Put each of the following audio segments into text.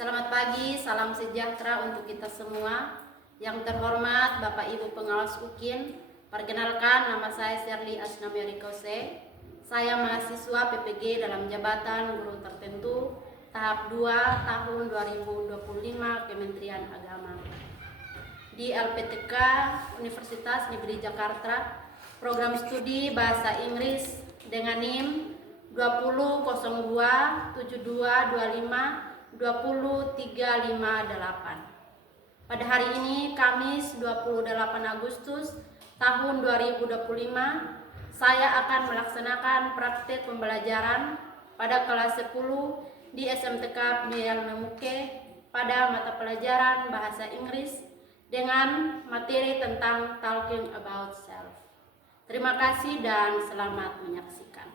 Selamat pagi, salam sejahtera untuk kita semua. Yang terhormat Bapak Ibu Pengawas UKIN, perkenalkan nama saya Sherly Asnamiarikose. Saya mahasiswa PPG dalam jabatan guru tertentu tahap 2 tahun 2025 Kementerian Agama. Di LPTK Universitas Negeri Jakarta, program studi Bahasa Inggris dengan NIM 20.02.25.20.358. Pada hari ini, Kamis 28 Agustus tahun 2025, saya akan melaksanakan praktek pembelajaran pada kelas 10 di SMTK Pendidikan Memuke pada mata pelajaran Bahasa Inggris dengan materi tentang Talking About Self. Terima kasih dan selamat menyaksikan.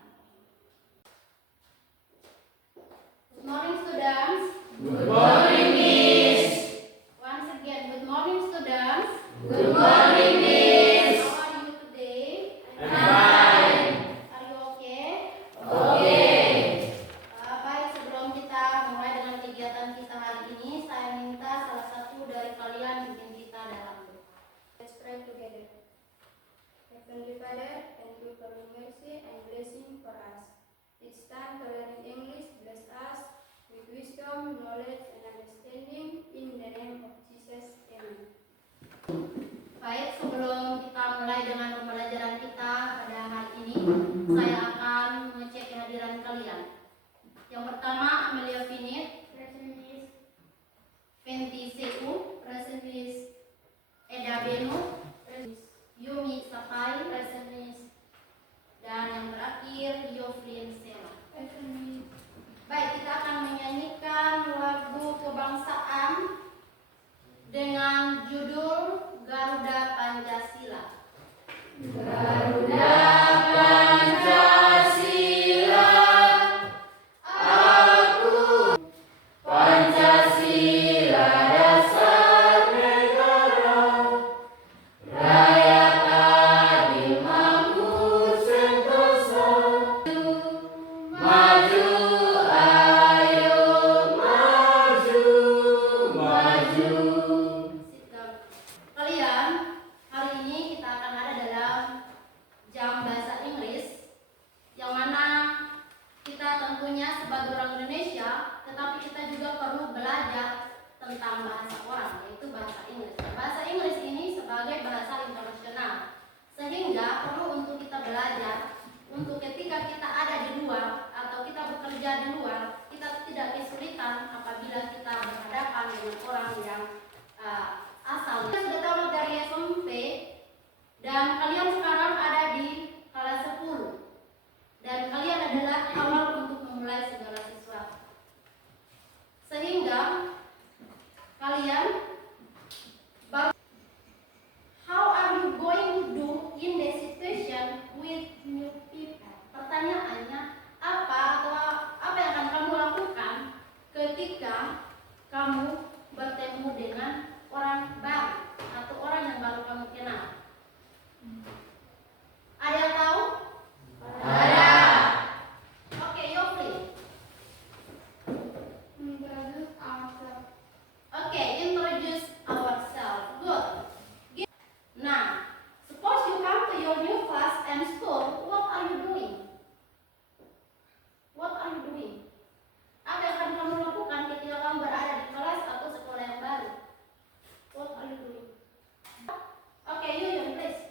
Good morning, students. Good morning, Miss. Once again, good morning, students. Good morning, Miss. How are you today? I'm fine. Are you okay? Okay. Baik, sebelum kita mulai dengan kegiatan kita hari ini, saya minta salah satu dari kalian bimbing kita dalam doa. Let's pray together. Heavenly Father, thank you for your mercy and blessing for us. It's time to learn English. Bless us with wisdom, knowledge, and understanding. In the name of Jesus, Amen. Baik, sebelum kita mulai dengan pembelajaran kita pada hari ini, saya akan mengecek kehadiran kalian. Yang pertama, Amelia Finit, Present is Fenty Seku, present is Eda Benu, Yumi Sapai, present is, dan yang terakhir Yoflin Sela. Baik, kita akan menyanyikan lagu kebangsaan dengan judul Garuda Pancasila. Garuda Pancasila, aku Pancasila dasar negara, rakyat adil makmur sentosa, maju ayo maju, maju. Kalian, hari ini kita akan ada dalam jam bahasa Inggris, yang mana kita tentunya sebagai orang Indonesia, tetapi kita juga perlu belajar tentang bahasa orang, yaitu bahasa Inggris. Bahasa Inggris ini sebagai bahasa internasional, sehingga perlu untuk kita belajar, untuk ketika kita ada di luar atau kita bekerja di luar, kita tidak kesulitan apabila kita berhadapan dengan orang yang asal. Kita sudah tamat dari SMP dan kalian sekarang ada di kelas 10 dan kalian adalah awal untuk memulai segala sesuatu, sehingga kalian how are you going to do in the situation with new people? Pertanyaannya, apa yang akan kamu lakukan ketika kamu bertemu dengan orang baru atau orang yang baru kamu kenal? Ada yang tahu? Ada. Oke, Yofli. introduce ourselves. Oke, introduce ourselves. Good. Nah, suppose you come to your new class and school, what are you doing? What are you doing? Apa yang akan kamu lakukan ketika kamu berada di kelas atau sekolah yang baru? What are you doing? Okay, Yuyun, please.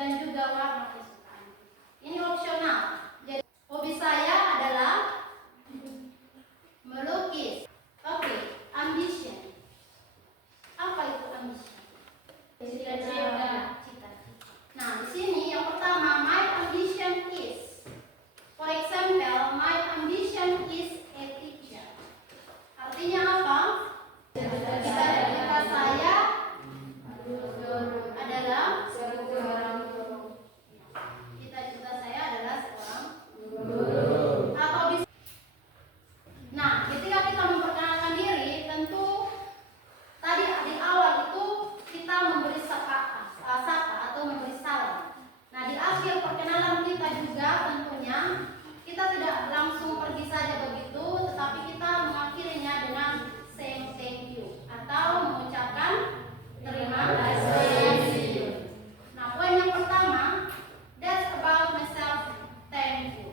dan juga warna kesukaan. Ini opsional. Jadi hobi saya adalah melukis. Oke, ambition. Apa itu ambition? Cita-cita. Nah, di sini yang pertama, my ambition is. For example, my ambition is a teacher. Artinya apa? Cita-cita saya adalah cita-cita saya adalah seorang guru. Atau bisa. Nah, ketika kita memperkenalkan diri, tentu tadi di awal itu kita memberi sapa atau memberi salam. Nah, di akhir perkenalan kita juga tentunya kita tidak langsung pergi saja begitu, tetapi kita mengakhirinya dengan saying thank you atau mengucapkan terima kasih. Nah, poin yang pertama, that's about myself, thank you.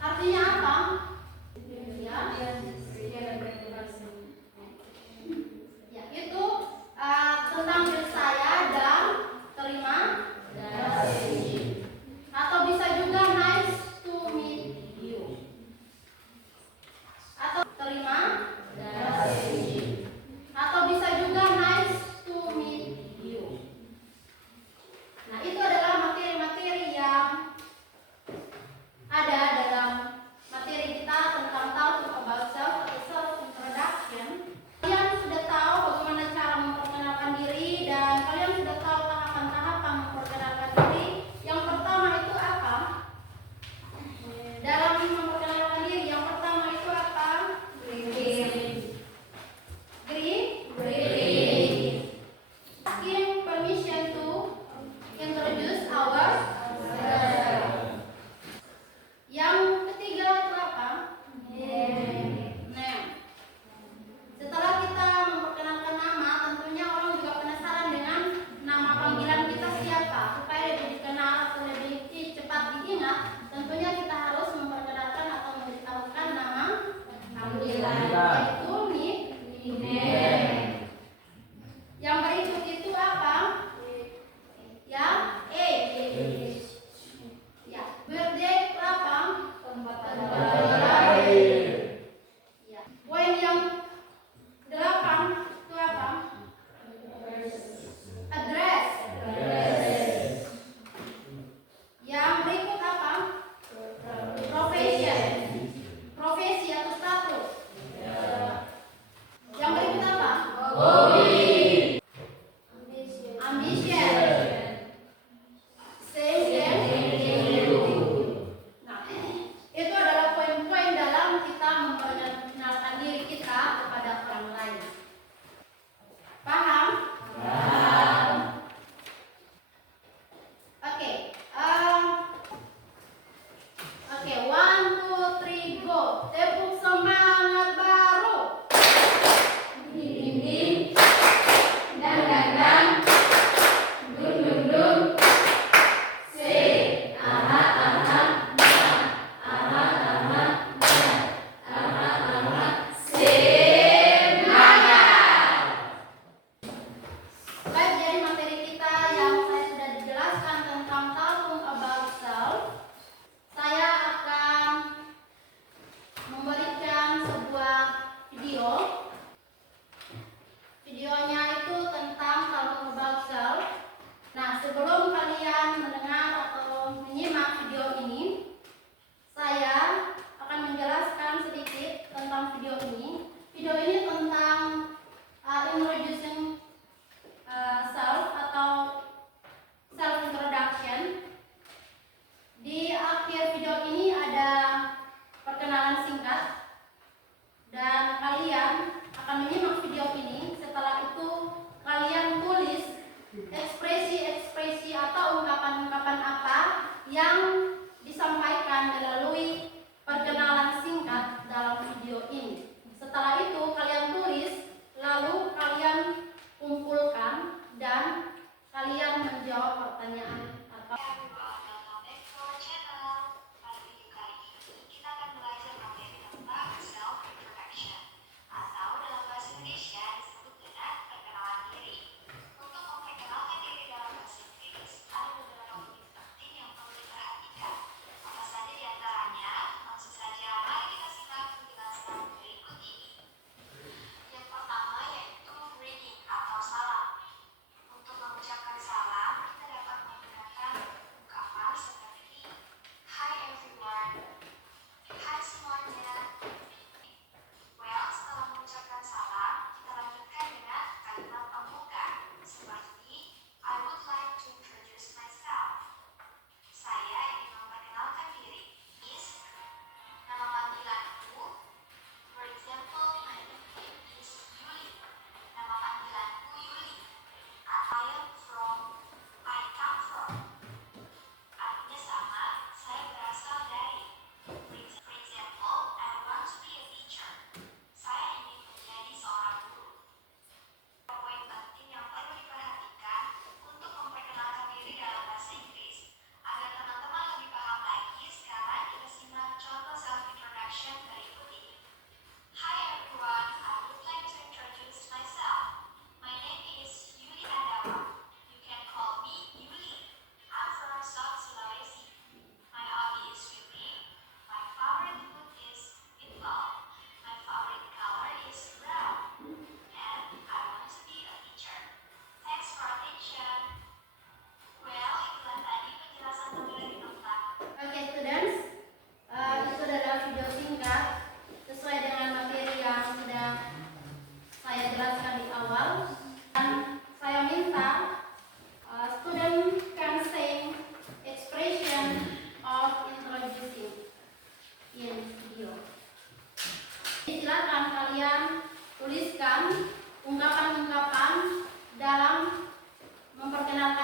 Artinya apa? Ya, itu tentang diri saya dan terima kasih. Atau bisa juga nice to meet you. Atau terima kasih. Atau bisa juga nice to meet you. Nah, itu adalah materi-materi yang ada dalam materi kita tentang talking about self atau self introduction. Kalian sudah tahu bagaimana cara memperkenalkan diri dan kalian sudah tahu tahapan-tahapan memperkenalkan diri. Yang pertama itu apa? Dalam memperkenalkan diri, yang pertama itu apa? Greeting. Asking permission to introduce ourselves. Yang ketiga itu apa? Name. Setelah kita memperkenalkan nama, tentunya orang juga penasaran dengan nama panggilan kita siapa. Supaya lebih dikenal atau lebih cepat diingat, tentunya kita harus memperkenalkan atau memberitahukan nama panggilan, yaitu nickname. Yang berikut itu apa? Ya, age. Ya, birthday itu apa? Tempat lahir. Ya. Poin yang 8 itu apa? Address. Yang berikut apa? Profession. Profesi atau status. Yang berikut apa? Hobi. Ambition. Nah, itu adalah poin-poin dalam kita memperkenalkan diri kita kepada orang lain. Paham? Paham. Oke. Oke, 1, 2, 3, go. Tepuk semangat baru. Ding-ding-ding, dang-dang-dang, dung-dung-dung, say, aha-aha, aha-aha, aha-aha, semangat! Baik, jadi materi kita yang saya sudah dijelaskan tentang talking about self. Saya akan memberikan sebuah video. Videonya itu tentang talking about self. Nah, sebelum kalian mendengar atau menyimak video ini, saya akan menjelaskan sedikit tentang video ini. Video ini tentang introducing self atau self introduction. Di akhir video ini ada perkenalan singkat dan kalian akan menyimak video ini. Setelah itu kalian tulis ekspresi-ekspresi atau ungkapan-ungkapan apa yang disampaikan melalui perkenalan singkat dalam video ini. Setelah itu kalian tulis, lalu kalian kumpulkan dan kalian menjawab pertanyaan atau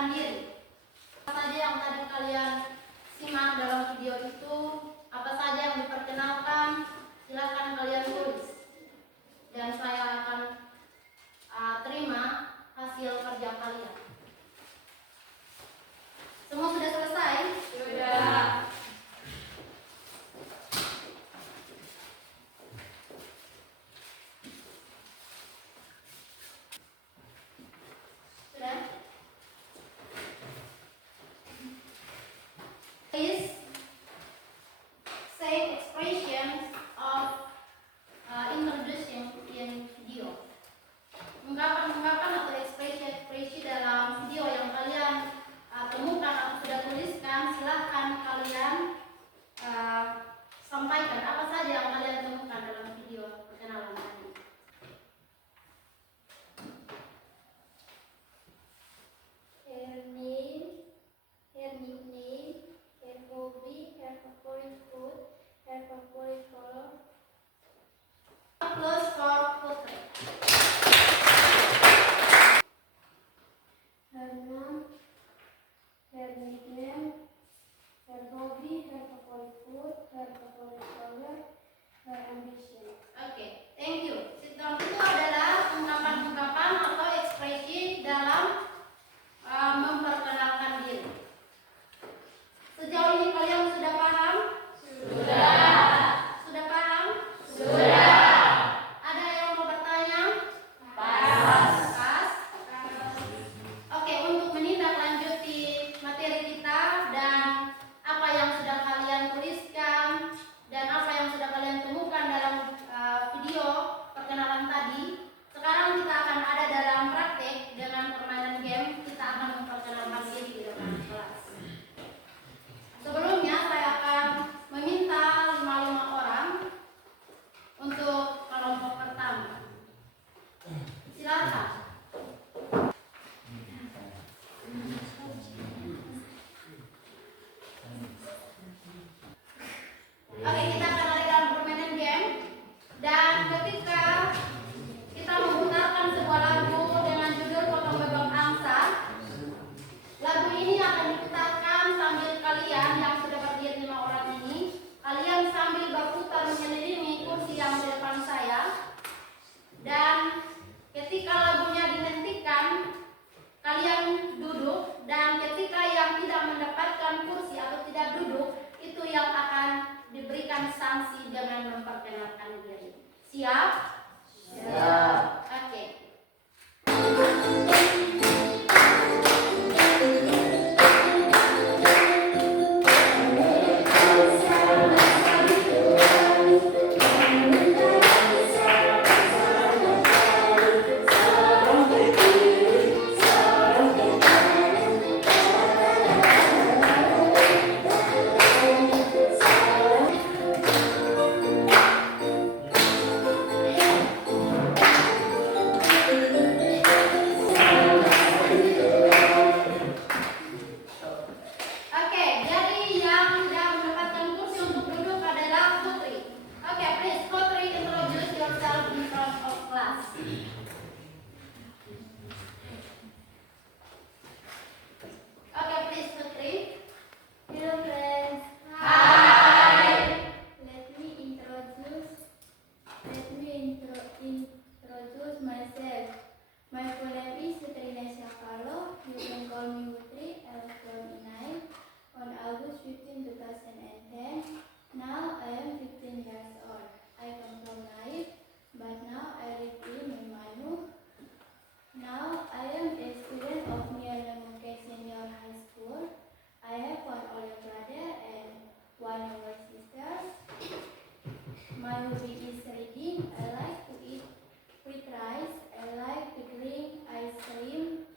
memperkenalkan diri. Apa saja yang tadi kalian simak dalam video itu, apa saja yang diperkenalkan, silakan kalian tulis. Dan saya akan terima hasil kerja kalian. Semua sudah selesai? Sudah. Sudah? Please say expressions of introduction in video. Ungkapan-ungkapan atau ekspresi-ekspresi dalam video yang kalian temukan atau sudah tuliskan, silahkan kalian sampaikan apa saja yang kalian temukan dalam video perkenalan tadi. Her name, her nickname, her hobby, her favorite food, her favorite color. Applause for portrait. Her name, her nickname, her hobby, her favorite food, her favorite color, her ambition. Oke, thank you. Sit-down itu adalah ungkapan-ungkapan atau ekspresi dalam memperkenalkan diri. Sejauh ini kalian sudah paham? Sudah. Sudah paham? Sudah. Ada yang mau bertanya? Pas. Pas. Oke, untuk menindaklanjuti materi kita dan apa yang sudah kalian tuliskan dan apa yang sudah kalian temukan dalam video perkenalan tadi, sekarang kita akan ada dalam praktek dengan permainan game. Kita akan memperkenalkan diri di depan kelas. Sebelumnya saya akan meminta 5 orang untuk kelompok pertama. Silakan. Oke, kita akan ada dalam permainan game. Dan ketika kita memutarkan sebuah lagu dengan judul Potong Bebek Angsa, lagu ini akan diputarkan sambil kalian yang sudah berdiri 5 orang ini, kalian sambil berputar mengelilingi kursi yang di depan saya. Dan ketika lagunya dihentikan, kalian duduk, dan ketika yang tidak mendapatkan kursi atau tidak duduk, itu yang akan diberikan sanksi dengan memperkenalkan diri. Siap? Siap. Oke. Oke, jadi yang tidak mendapatkan kursi untuk duduk adalah Putri. Oke, please Putri, introduce yourself in front of class. Oke, please Putri. Hello friends. Hai. Let me introduce myself. My full name is Trinesia Carlo. You can call me Putri. I was born in Naif on August 15, 2010. Now I am 15 years old. I come from Naif, but now I live in Mimanu. Now I am a student of Nialamuke Senior High School. I have one older brother and one younger sister. My hobby is reading. I like to eat fried rice. I like to drink ice cream.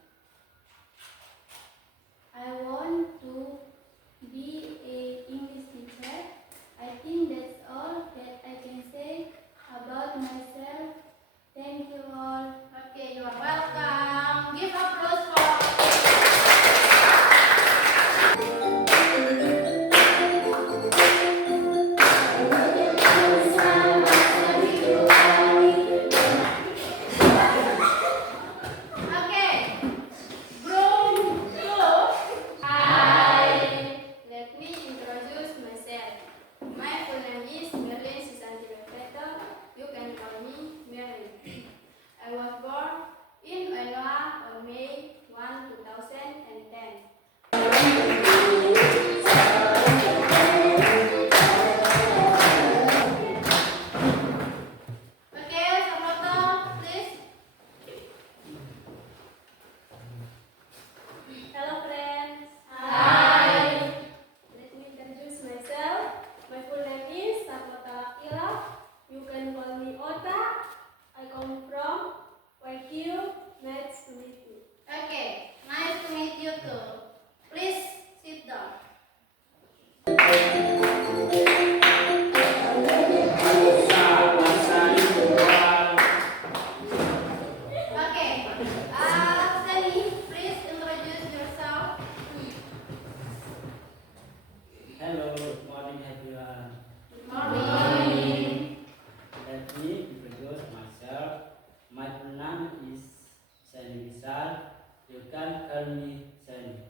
Ernie Sandy.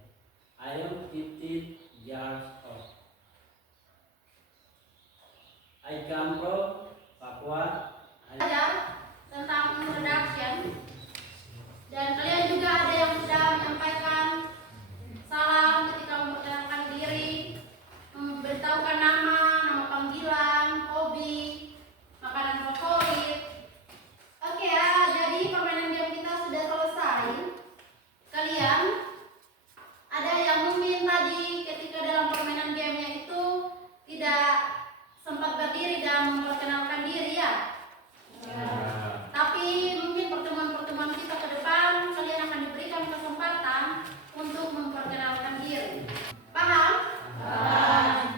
I am 15 years old. I come from Papua. Belajar tentang introduction, dan kalian juga ada yang sudah menyampaikan salam ketika memperkenalkan diri, memberitahukan nama panggilan, hobi, makanan favorit. Oke ya, jadi permainan game kita sudah selesai. Kalian ada yang mungkin tadi ketika dalam permainan gamenya itu tidak sempat berdiri dan memperkenalkan diri ya. Tapi mungkin pertemuan-pertemuan kita ke depan kalian akan diberikan kesempatan untuk memperkenalkan diri. Paham?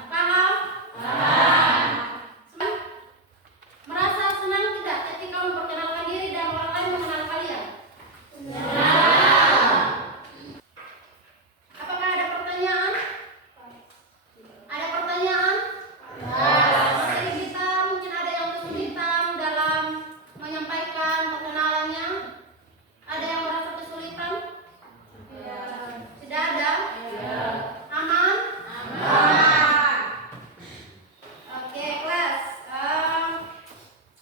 Paham? Merasa senang tidak ketika memperkenalkan diri dan orang lain mengenal kalian? Apakah ada pertanyaan? Ada pertanyaan? Materi kita mungkin ada yang kesulitan dalam menyampaikan perkenalannya. Ada yang merasa kesulitan? Tidak ada? Aman? Oke, kelas.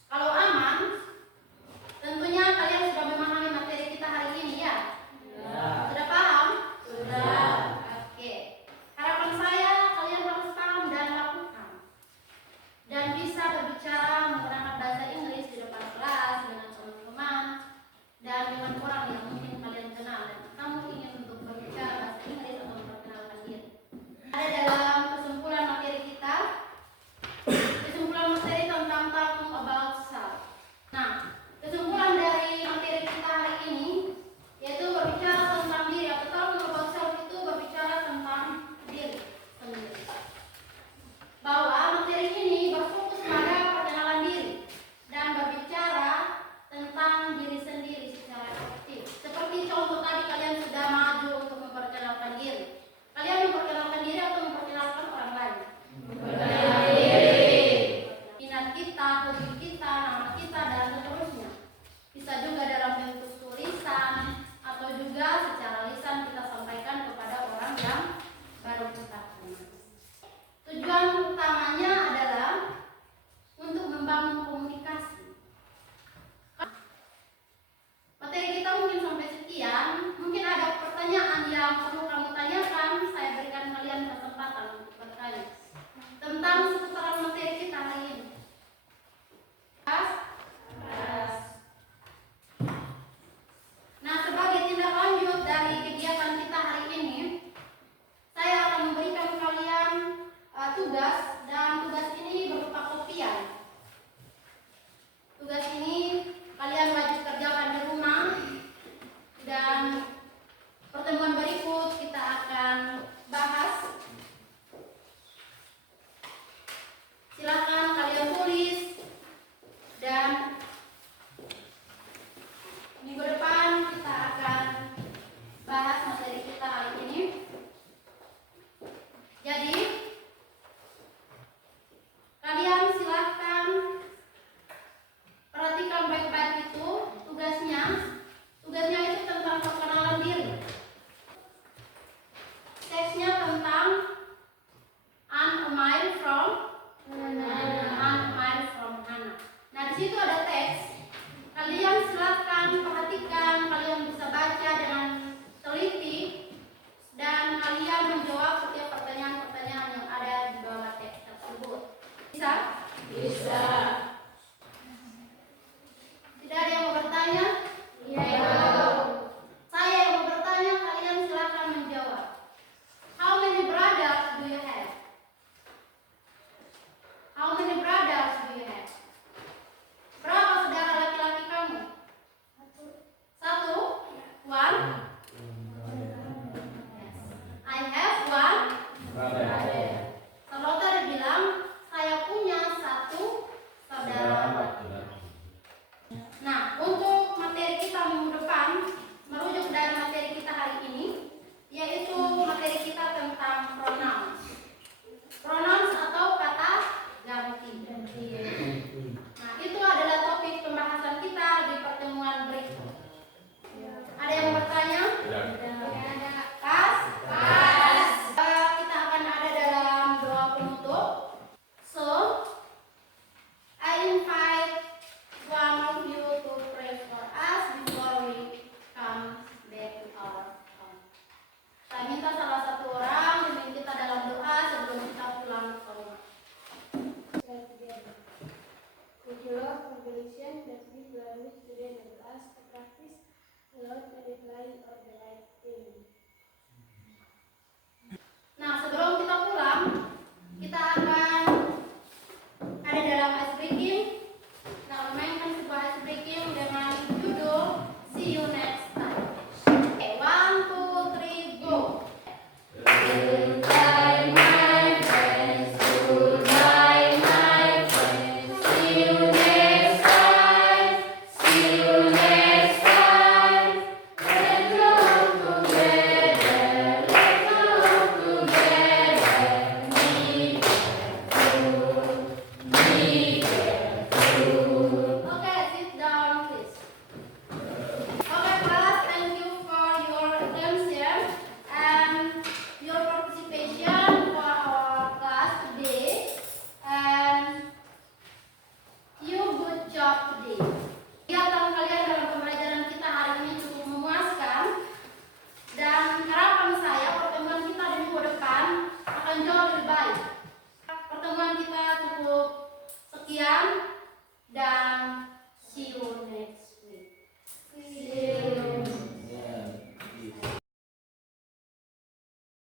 Kalau aman, tentunya kalian sudah memahami materi kita hari ini ya? Sudah paham? Oke. Harapan saya kalian harus paham dan lakukan. Dan bisa berbicara menggunakan bahasa Inggris di depan kelas dengan teman-teman dan dengan orang yang mungkin kalian kenal dan kamu ingin untuk berbicara bahasa Inggris atau memperkenalkan diri. Ada dalam kesimpulan materi kita, kesimpulan materi tentang talking about self. Nah, kesimpulan dari materi kita hari ini yaitu berbicara tentang diri atau talking about self itu berbicara tentang diri sendiri. Bahwa materi ini berfokus pada perkenalan diri dan berbicara tentang diri sendiri secara efektif. Seperti contoh tadi kalian sudah maju untuk memperkenalkan diri. Kalian memperkenalkan diri atau memperkenalkan orang lain? Minat kita, hobi kita, nama kita, dan seterusnya. Bisa juga dalam bentuk tulisan atau juga secara lisan kita sampaikan kepada orang yang